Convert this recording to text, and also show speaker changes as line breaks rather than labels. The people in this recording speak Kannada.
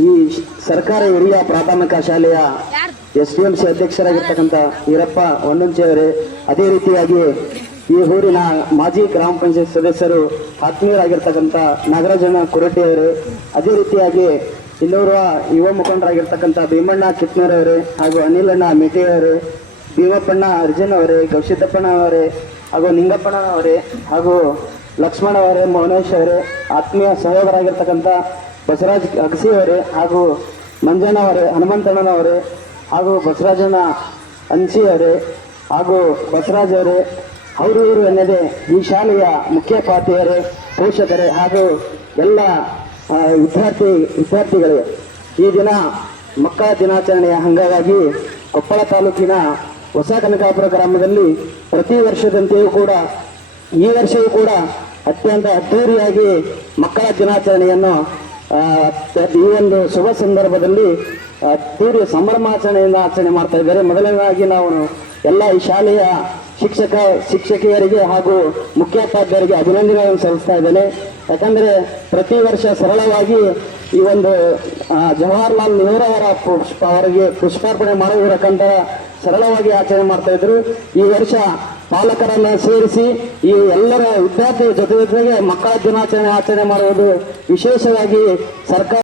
ಈ ಸರ್ಕಾರಿ ಹಿರಿಯ ಪ್ರಾಥಮಿಕ ಶಾಲೆಯ ಎಸ್ ಡಿ ಎಂ ಸಿ ಅಧ್ಯಕ್ಷರಾಗಿರ್ತಕ್ಕಂಥ ಈರಪ್ಪ ಹೊನ್ನಂಚೆ ಅವರೇ, ಅದೇ ರೀತಿಯಾಗಿ ಈ ಊರಿನ ಮಾಜಿ ಗ್ರಾಮ ಪಂಚಾಯತ್ ಸದಸ್ಯರು ಆತ್ಮೀಯರಾಗಿರ್ತಕ್ಕಂಥ ನಾಗರಾಜನ ಕುರಟಿಯವರು ಅದೇ ರೀತಿಯಾಗಿ ಇಲ್ಲೋರ್ವ ಯುವ ಮುಖಂಡರಾಗಿರ್ತಕ್ಕಂಥ ಭೀಮಣ್ಣ ಕಿತ್ನೂರ್ ಅವರೇ ಹಾಗೂ ಅನಿಲಣ್ಣ ಮೆಟೆ ಅವರೇ, ಭೀಮಪ್ಪಣ್ಣ ಅರ್ಜುನ್ ಅವರೇ ಗೌಶಿದ್ದಪ್ಪಣ್ಣ ಅವರೇ ಹಾಗೂ ನಿಂಗಪ್ಪಣ್ಣ ಅವರೇ ಹಾಗೂ ಲಕ್ಷ್ಮಣ ಅವರೇ, ಮೌನೇಶ್ ಅವರೇ ಆತ್ಮೀಯ ಸಹೋದರಾಗಿರ್ತಕ್ಕಂಥ ಬಸವರಾಜ್ ಅಗಸಿ ಅವರೇ ಹಾಗೂ ಮಂಜಣ್ಣ ಅವರೇ ಹನುಮಂತಣ್ಣನವರೇ ಹಾಗೂ ಬಸವರಾಜನ ಅವರೇ ಹಾಗೂ ಬಸವರಾಜ್ ಅವರೇ, ಅವರು ಇವರು ಎನ್ನದೆ ಈ ಶಾಲೆಯ ಮುಖ್ಯೋಪಾಧ್ಯಾಯರೇ ಪೋಷಕರೇ ಹಾಗೂ ಎಲ್ಲ ವಿದ್ಯಾರ್ಥಿ, ವಿದ್ಯಾರ್ಥಿಗಳೇ. ಈ ದಿನ ಮಕ್ಕಳ ದಿನಾಚರಣೆಯ ಅಂಗವಾಗಿ ಕೊಪ್ಪಳ ತಾಲೂಕಿನ ಹೊಸ ಕನಕಾಪುರ ಗ್ರಾಮದಲ್ಲಿ ಪ್ರತಿ ವರ್ಷದಂತೆಯೂ ಕೂಡ, ಈ ವರ್ಷವೂ ಕೂಡ ಅತ್ಯಂತ ಅದ್ದೂರಿಯಾಗಿ ಮಕ್ಕಳ ದಿನಾಚರಣೆಯನ್ನು ಈ ಒಂದು ಶುಭ ಸಂದರ್ಭದಲ್ಲಿ ಅದ್ದೂರಿ ಸಂಭ್ರಮಾಚರಣೆಯಿಂದ ಆಚರಣೆ ಮಾಡ್ತಾ ಇದ್ದಾರೆ. ಮೊದಲನೇದಾಗಿ ನಾವು ಎಲ್ಲ ಈ ಶಾಲೆಯ ಶಿಕ್ಷಕ, ಶಿಕ್ಷಕಿಯರಿಗೆ ಹಾಗೂ ಮುಖ್ಯೋಪಾಧ್ಯಾಯರಿಗೆ ಅಭಿನಂದನೆಗಳನ್ನು ಸಲ್ಲಿಸ್ತಾ ಇದ್ದೇನೆ. ಯಾಕಂದರೆ ಪ್ರತಿ ವರ್ಷ ಸರಳವಾಗಿ ಈ ಒಂದು ಜವಾಹರ್ಲಾಲ್ ನೆಹರು ಅವರ ಪುಷ್ಪ ಅವರಿಗೆ ಪುಷ್ಪಾರ್ಪಣೆ ಮಾಡುವುದರ ಕಂಡ ಸರಳವಾಗಿ ಆಚರಣೆ ಮಾಡ್ತಾ ಇದ್ರು. ಈ ವರ್ಷ ಪಾಲಕರನ್ನ ಸೇರಿಸಿ ಈ ಎಲ್ಲರ ವಿದ್ಯಾರ್ಥಿ ಜೊತೆ ಜೊತೆಗೆ ಮಕ್ಕಳ ದಿನಾಚರಣೆ ಆಚರಣೆ ಮಾಡುವುದು ವಿಶೇಷವಾಗಿ ಸರ್ಕಾರ